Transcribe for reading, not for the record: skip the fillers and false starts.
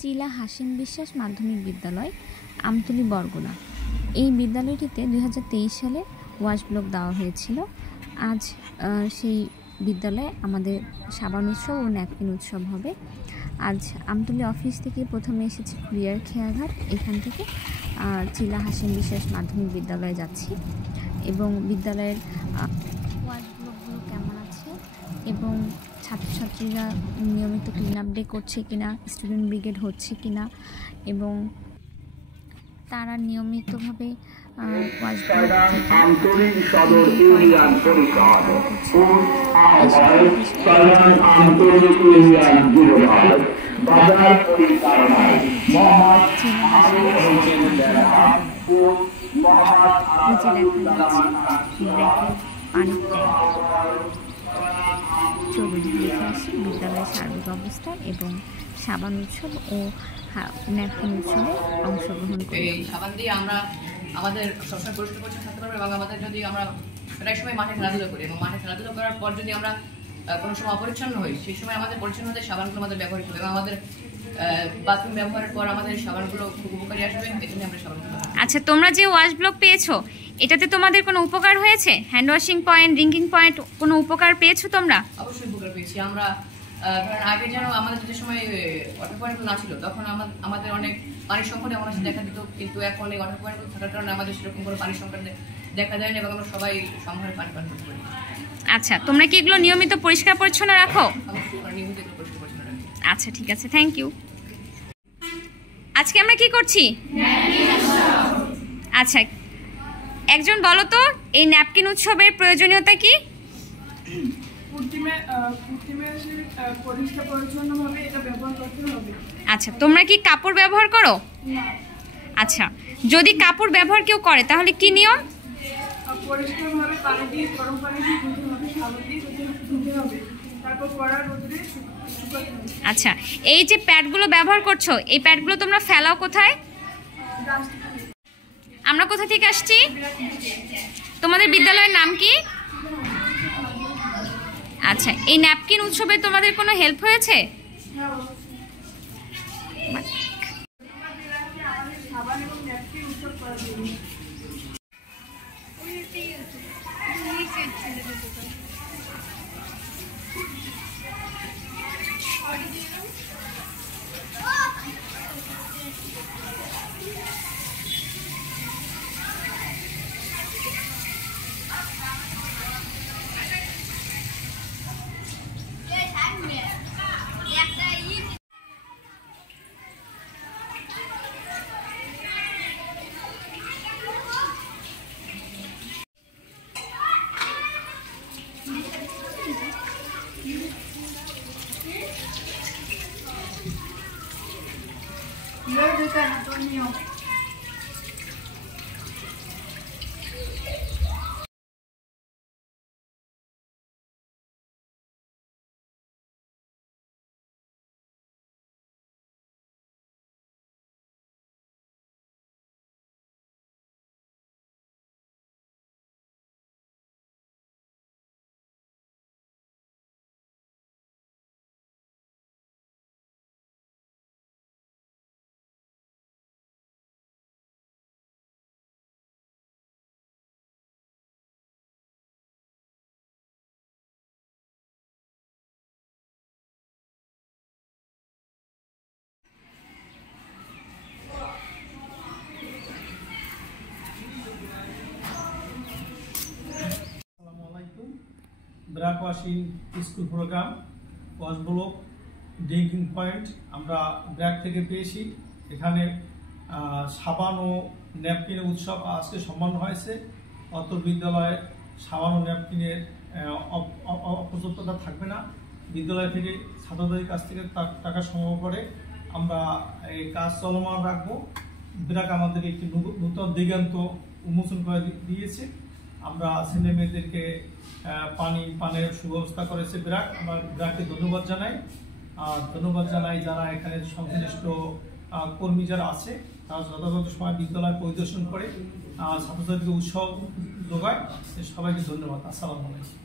চিলা হাসিম বিশ্বাস মাধ্যমিক বিদ্যালয়, আমতলী, বরগুনা। এই বিদ্যালয়টিতে 2023 সালে ওয়াশ ব্লক দেওয়া হয়েছিল। আজ সেই বিদ্যালয়ে আমাদের সাবান উৎসব ও ন্যাপকিন উৎসব হবে। আজ আমতলী অফিস থেকে প্রথমে এসেছি কুরিয়ার খেয়াঘাট, এখান থেকে চিলা হাসিম বিশ্বাস মাধ্যমিক বিদ্যালয়ে যাচ্ছি এবং বিদ্যালয়ের ওয়াশ ব্লকগুলো কেমন আছে এবং ছাত্রছাত্রীরা নিয়মিত ক্লিন আপ ডে করছে কিনা, স্টুডেন্ট ব্রিগেড হচ্ছে কিনা এবং তারা নিয়মিতভাবে ওয়াশ ব্লক চলুন দেখে আসি বিদ্যালয়ের সার্বিক অবস্থা এবং সাবান উৎসব ও ন্যাপকিন উৎসবে অংশগ্রহণ করি। এই সাবান দিয়ে আমরা আমাদের সবসময় পরিষ্কার পরিচ্ছন্ন থাকতে পারবো এবং আমাদের যদি আমরা প্রায় সময় মাঠে খেলাধুলা করি এবং মাঠে খেলাধুলা করার পর যদি আমরা কোনো সময় অপরিচ্ছন্ন হই, সেই সময় আমাদের পরিচ্ছন্নতার সাবানগুলো আমাদের ব্যবহৃত হবে এবং আমাদের বাথরুম ব্যবহারের পর আমাদের সাবানগুলো খুব উপকারী আসবে। এখানে আমরা সাবানগুলো। আচ্ছা, তোমরা যে ওয়াশ ব্লক পেয়েছো, এটাতে তোমাদের কোনো উপকার হয়েছে? Hand washing point, drinking point কোনো উপকার পেয়েছো তোমরা? অবশ্যই উপকার পেয়েছি আমরা। ধরেন আগে যেন আমাদের যে সময় ওয়াটার পয়েন্টগুলো না ছিল, তখন আমাদের অনেক পানির সংকট এমন দেখা দিত, কিন্তু এখন এই ওয়াটার পয়েন্টগুলো থাকার কারণে আমাদের সেরকম কোনো পানির সংকট দেখা যায় না এবং আমরা সবাই সমভাবে পানি পান করতে পারি। আচ্ছা, তোমরা কি এগুলো নিয়মিত পরিষ্কার পরিচ্ছন্ন রাখো? অবশ্যই আমরা নিয়মিত এগুলো পরিষ্কার পরিচ্ছন্ন রাখি। আচ্ছা, ঠিক আছে, থ্যাংক ইউ। আজকে আমরা কি করছি? আচ্ছা, একজন বলো তো এই ন্যাপকিন উৎসবের প্রয়োজনীয়তা কি? আচ্ছা, তোমরা কি কাপড় ব্যবহার করো? আচ্ছা, যদি কাপড় ব্যবহার কেউ করে তাহলে কি নিয়ম? আচ্ছা, এই যে প্যাডগুলো ব্যবহার করছো, এই প্যাডগুলো তোমরা ফেলাও কোথায়? আমরা কোথা থেকে আসছি? তোমাদের বিদ্যালয়ের নাম কি? আচ্ছা, এই ন্যাপকিন উৎসবে তোমাদের কোনো হেল্প হয়েছে? BRAC washing school program, wash block, drinking point আমরা ব্র্যাক থেকে পেয়েছি। এখানে সাবান ও ন্যাপকিনের উৎসব আজকে সম্পন্ন হয়েছে। অত বিদ্যালয়ে সাবান ও ন্যাপকিনের অপর্যাপ্ততা থাকবে না। বিদ্যালয় থেকে ছাত্রদের কাছ থেকে টাকা সংগ্রহ করে আমরা এই কাজ চলমান রাখবো। ব্র্যাক আমাদের একটি নূতন দিগন্ত উন্মোচন করে দিয়েছে। আমরা ছেলে মেয়েদেরকে পানের সুব্যবস্থা করেছে ব্র্যাক। আমরা ব্র্যাককে ধন্যবাদ জানাই যারা এখানে সংশ্লিষ্ট কর্মী যারা আছে তারা যথাযথ সময় বিদ্যালয় পরিদর্শন করে ছাত্রছাত্রীকে উৎসাহ যোগায়। সবাইকে ধন্যবাদ। আসসালামু আলাইকুম।